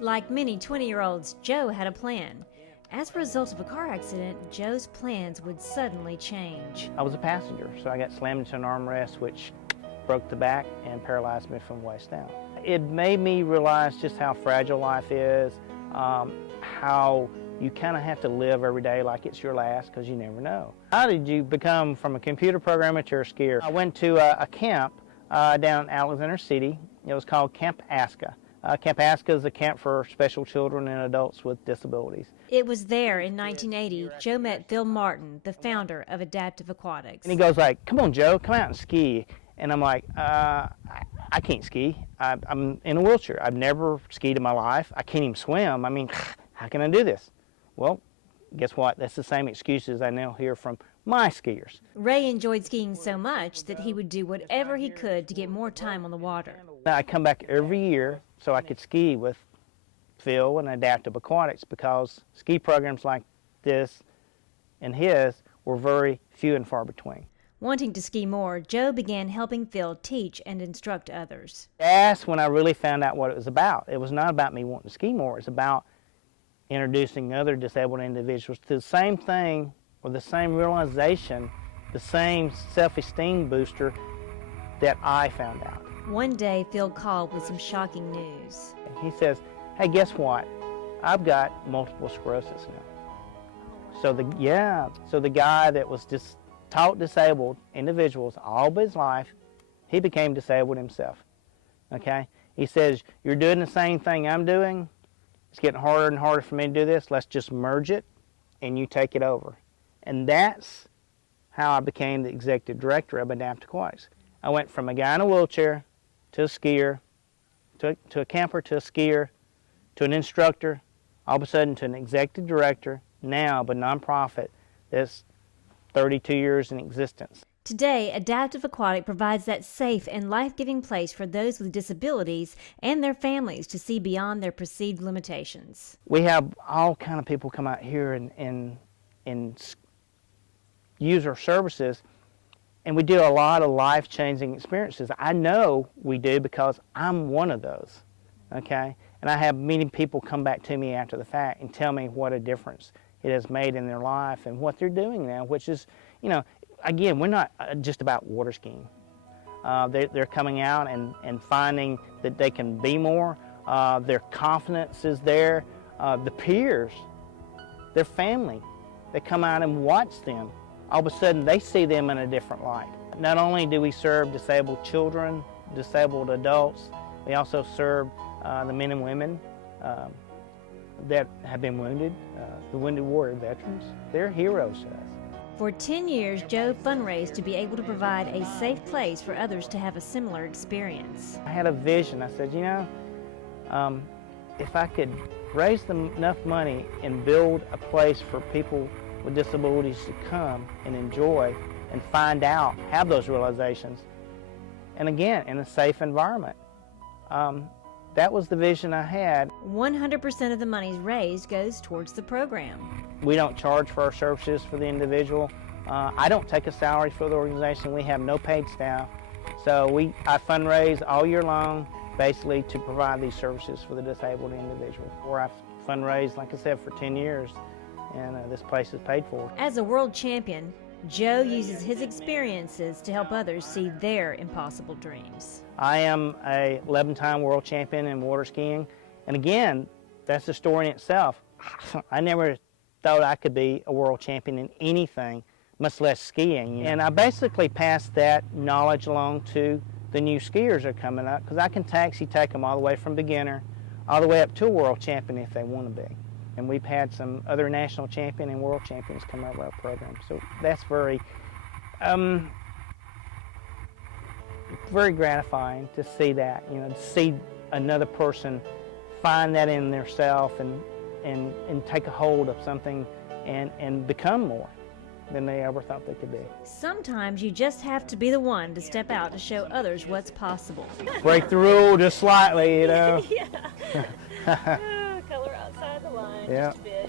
Like many 20-year-olds, Joe had a plan. As a result of a car accident, Joe's plans would suddenly change. I was a passenger, so I got slammed into an armrest which broke the back and paralyzed me from the waist down. It made me realize just how fragile life is, how you kind of have to live every day like it's your last because you never know. How did you become from a computer programmer to a skier? I went to a camp down in Alexander City. It was called Camp Aska. Camp Aska is a camp for special children and adults with disabilities. It was there in 1980 Joe met Phil Martin, the founder of Adaptive Aquatics. And he goes like, "Come on, Joe, come out and ski." And I'm like, I can't ski. I'm in a wheelchair. I've never skied in my life. I can't even swim. I mean, how can I do this? Well, guess what? That's the same excuses I now hear from my skiers. Ray enjoyed skiing so much that he would do whatever he could to get more time on the water. I come back every year so I could ski with Phil and Adaptive Aquatics because ski programs like this and his were very few and far between. Wanting to ski more, Joe began helping Phil teach and instruct others. That's when I really found out what it was about. It was not about me wanting to ski more. It's about introducing other disabled individuals to the same thing or the same realization, the same self-esteem booster that I found out. One day, Phil called with some shocking news. He says, "Hey, guess what? I've got multiple sclerosis now." So the guy that was just taught disabled individuals all his life, he became disabled himself. Okay? He says, "You're doing the same thing I'm doing. It's getting harder and harder for me to do this. Let's just merge it and you take it over." And that's how I became the executive director of Adaptive Aquatics. I went from a guy in a wheelchair to a skier, to a camper, to a skier, to an instructor, all of a sudden to an executive director, now of a nonprofit that's 32 years in existence. Today, Adaptive Aquatic provides that safe and life-giving place for those with disabilities and their families to see beyond their perceived limitations. We have all kind of people come out here and use our services, and we do a lot of life-changing experiences. I know we do because I'm one of those, okay? And I have many people come back to me after the fact and tell me what a difference it has made in their life and what they're doing now, which is, you know, again, we're not just about water skiing. They're coming out and finding that they can be more. Their confidence is there. The peers, their family, they come out and watch them. All of a sudden, they see them in a different light. Not only do we serve disabled children, disabled adults, we also serve the men and women that have been wounded, the wounded warrior veterans. They're heroes to us. For 10 years, Joe fundraised to be able to provide a safe place for others to have a similar experience. I had a vision. I said, you know, if I could raise enough money and build a place for people with disabilities to come and enjoy and find out, have those realizations, and again, in a safe environment. That was the vision I had. 100% of the money raised goes towards the program. We don't charge for our services for the individual. I don't take a salary for the organization. We have no paid staff. So I fundraise all year long, basically to provide these services for the disabled individual. Or I've fundraised, like I said, for 10 years, and this place is paid for. As a world champion, Joe uses his experiences to help others see their impossible dreams. I am a 11-time world champion in water skiing, and again, that's a story in itself. I never thought I could be a world champion in anything, much less skiing. And I basically passed that knowledge along to the new skiers that are coming up, because I can take them all the way from beginner, all the way up to a world champion if they want to be. And we've had some other national champion and world champions come out of our program. So that's very, very gratifying to see that, you know, to see another person find that in themselves and take a hold of something and become more than they ever thought they could be. Sometimes you just have to be the one to step out to show others what's possible. Break the rule just slightly, you know. Yeah. Color outside the line Yeah. just a bit.